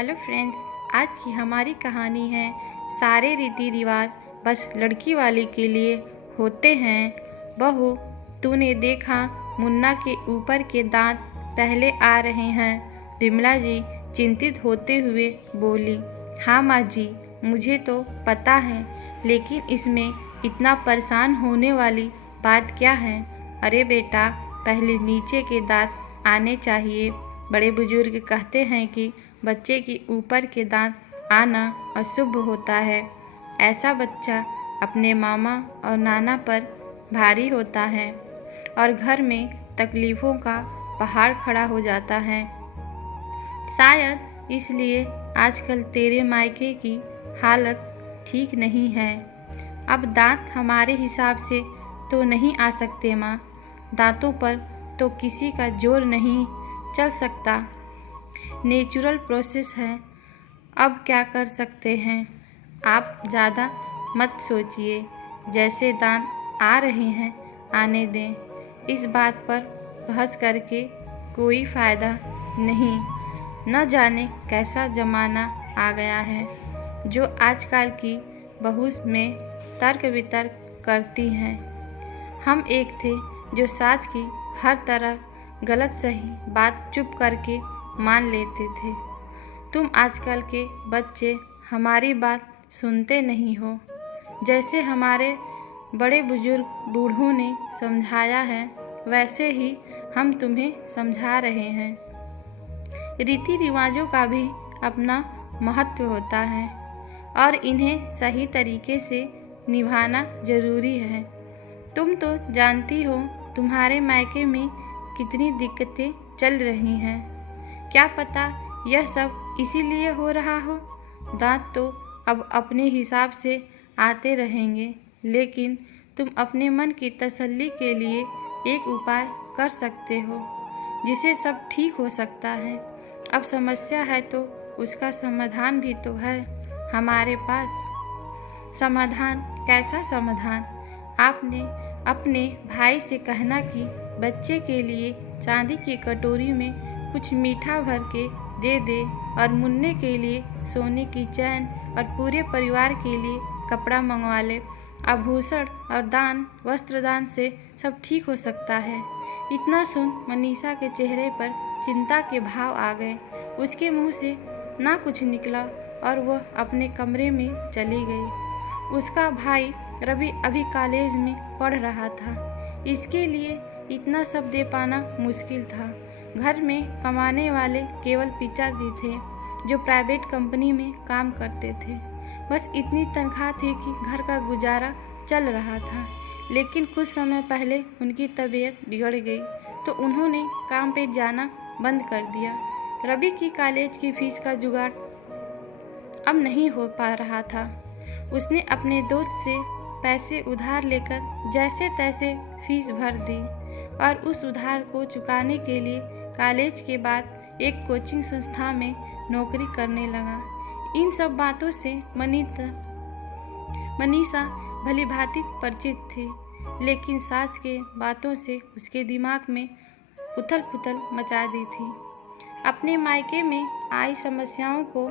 Hello friends, आज की हमारी कहानी है सारे रीति रिवाज बस लड़की वाले के लिए होते हैं। बहू, तूने देखा मुन्ना के ऊपर के दांत पहले आ रहे हैं। विमला जी चिंतित होते हुए बोली। हाँ माँ जी, मुझे तो पता है, लेकिन इसमें इतना परेशान होने वाली बात क्या है। अरे बेटा, पहले नीचे के दांत आने चाहिए। बड़े बुजुर्ग कहते हैं कि बच्चे के ऊपर के दांत आना अशुभ होता है। ऐसा बच्चा अपने मामा और नाना पर भारी होता है और घर में तकलीफ़ों का पहाड़ खड़ा हो जाता है। शायद इसलिए आजकल तेरे मायके की हालत ठीक नहीं है। अब दांत हमारे हिसाब से तो नहीं आ सकते माँ। दांतों पर तो किसी का जोर नहीं चल सकता। नेचुरल प्रोसेस है। अब क्या कर सकते हैं। आप ज़्यादा मत सोचिए। जैसे दांत आ रहे हैं आने दें। इस बात पर बहस करके कोई फ़ायदा नहीं। न जाने कैसा ज़माना आ गया है जो आजकल की बहू में तर्क वितर्क करती हैं। हम एक थे जो सास की हर तरह गलत सही बात चुप करके मान लेते थे। तुम आजकल के बच्चे हमारी बात सुनते नहीं हो। जैसे हमारे बड़े बुजुर्ग बूढ़ों ने समझाया है, वैसे ही हम तुम्हें समझा रहे हैं। रीति रिवाजों का भी अपना महत्व होता है और इन्हें सही तरीके से निभाना ज़रूरी है। तुम तो जानती हो तुम्हारे मायके में कितनी दिक्कतें चल रही हैं। क्या पता यह सब इसीलिए हो रहा हो। दांत तो अब अपने हिसाब से आते रहेंगे, लेकिन तुम अपने मन की तसल्ली के लिए एक उपाय कर सकते हो जिससे सब ठीक हो सकता है। अब समस्या है तो उसका समाधान भी तो है हमारे पास। समाधान? कैसा समाधान? आपने अपने भाई से कहना कि बच्चे के लिए चांदी की कटोरी में कुछ मीठा भर के दे दे और मुन्ने के लिए सोने की चैन और पूरे परिवार के लिए कपड़ा मंगवा ले। आभूषण और दान, वस्त्रदान से सब ठीक हो सकता है। इतना सुन मनीषा के चेहरे पर चिंता के भाव आ गए। उसके मुंह से ना कुछ निकला और वह अपने कमरे में चली गई। उसका भाई रवि अभी कॉलेज में पढ़ रहा था, इसके लिए इतना सब दे पाना मुश्किल था। घर में कमाने वाले केवल पिताजी थे जो प्राइवेट कंपनी में काम करते थे। बस इतनी तनख्वाह थी कि घर का गुजारा चल रहा था। लेकिन कुछ समय पहले उनकी तबीयत बिगड़ गई तो उन्होंने काम पे जाना बंद कर दिया। रवि की कॉलेज की फीस का जुगाड़ अब नहीं हो पा रहा था। उसने अपने दोस्त से पैसे उधार लेकर जैसे तैसे फीस भर दी और उस उधार को चुकाने के लिए कॉलेज के बाद एक कोचिंग संस्था में नौकरी करने लगा। इन सब बातों से मनीषा भली भांति परिचित थी, लेकिन सास के बातों से उसके दिमाग में उथल पुथल मचा दी थी। अपने मायके में आई समस्याओं को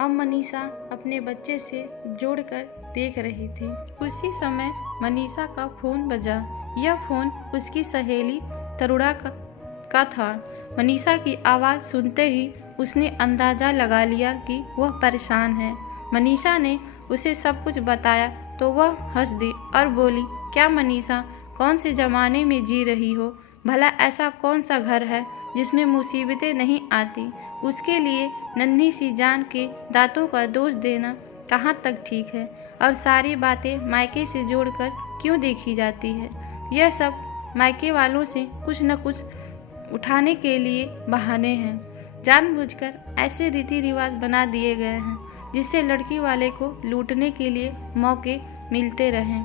अब मनीषा अपने बच्चे से जोड़कर देख रही थी। उसी समय मनीषा का फ़ोन बजा। यह फ़ोन उसकी सहेली तरुणा का था। मनीषा की आवाज़ सुनते ही उसने अंदाज़ा लगा लिया कि वह परेशान है। मनीषा ने उसे सब कुछ बताया तो वह हंस दी और बोली, क्या मनीषा, कौन से ज़माने में जी रही हो। भला ऐसा कौन सा घर है जिसमें मुसीबतें नहीं आती। उसके लिए नन्ही सी जान के दांतों का दोष देना कहाँ तक ठीक है और सारी बातें मायके से जोड़कर क्यों देखी जाती है। यह सब मायके वालों से कुछ न कुछ उठाने के लिए बहाने हैं। जानबूझकर ऐसे रीति रिवाज बना दिए गए हैं जिससे लड़की वाले को लूटने के लिए मौके मिलते रहें।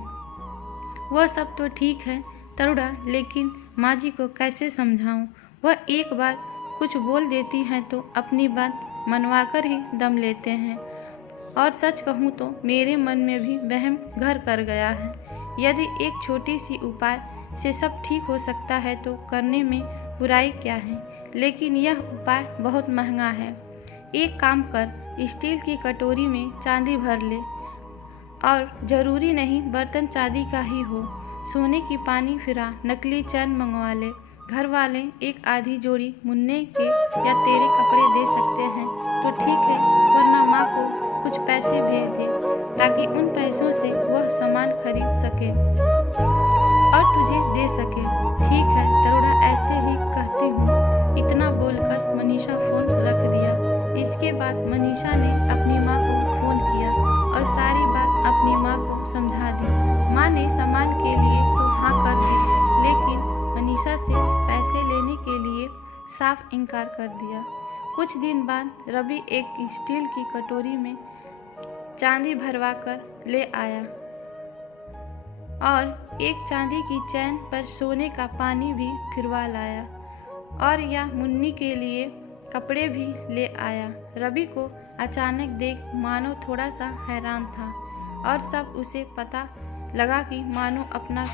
वह सब तो ठीक है तरुणा, लेकिन माँ जी को कैसे समझाऊं। वह एक बार कुछ बोल देती हैं तो अपनी बात मनवाकर ही दम लेते हैं। और सच कहूँ तो मेरे मन में भी वहम घर कर गया है। यदि एक छोटी सी उपाय से सब ठीक हो सकता है तो करने में बुराई क्या है। लेकिन यह उपाय बहुत महंगा है। एक काम कर, स्टील की कटोरी में चांदी भर ले, और ज़रूरी नहीं बर्तन चांदी का ही हो। सोने की पानी फिरा, नकली चैन मंगवा ले। घर वाले एक आधी जोड़ी मुन्ने के या तेरे कपड़े दे सकते हैं तो ठीक है, वरना माँ को कुछ पैसे भेज दे ताकि उन पैसों से वह सामान खरीद सके और तुझे दे सके। ठीक है तरुणा, ऐसे ही कहती हूँ। इतना बोलकर मनीषा फ़ोन रख दिया। इसके बाद मनीषा ने अपनी माँ को फ़ोन किया और सारी बात अपनी माँ को समझा दी। माँ ने सामान के लिए तो हाँ कर दी, लेकिन मनीषा से पैसे लेने के लिए साफ इनकार कर दिया। कुछ दिन बाद रवि एक स्टील की कटोरी में चांदी भरवा कर ले आया और एक चांदी की चैन पर सोने का पानी भी फिरवा लाया और या मुन्नी के लिए कपड़े भी ले आया। रवि को अचानक देख मानो थोड़ा सा हैरान था और सब उसे पता लगा कि मानो अपना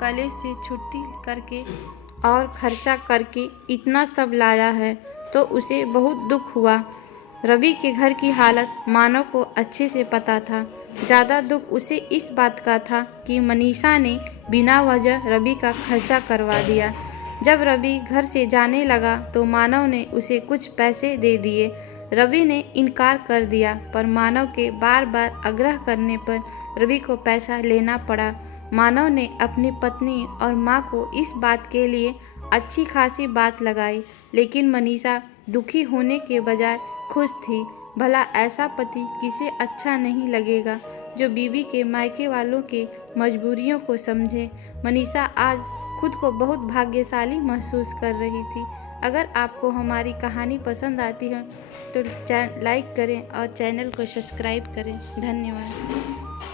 कॉलेज से छुट्टी करके और खर्चा करके इतना सब लाया है, तो उसे बहुत दुख हुआ। रवि के घर की हालत मानव को अच्छे से पता था। ज़्यादा दुख उसे इस बात का था कि मनीषा ने बिना वजह रवि का खर्चा करवा दिया। जब रवि घर से जाने लगा तो मानव ने उसे कुछ पैसे दे दिए। रवि ने इनकार कर दिया, पर मानव के बार बार आग्रह करने पर रवि को पैसा लेना पड़ा। मानव ने अपनी पत्नी और माँ को इस बात के लिए अच्छी खासी बात लगाई, लेकिन मनीषा दुखी होने के बजाय खुश थी। भला ऐसा पति किसे अच्छा नहीं लगेगा जो बीवी के मायके वालों के मजबूरियों को समझे। मनीषा आज खुद को बहुत भाग्यशाली महसूस कर रही थी। अगर आपको हमारी कहानी पसंद आती है तो लाइक करें और चैनल को सब्सक्राइब करें। धन्यवाद।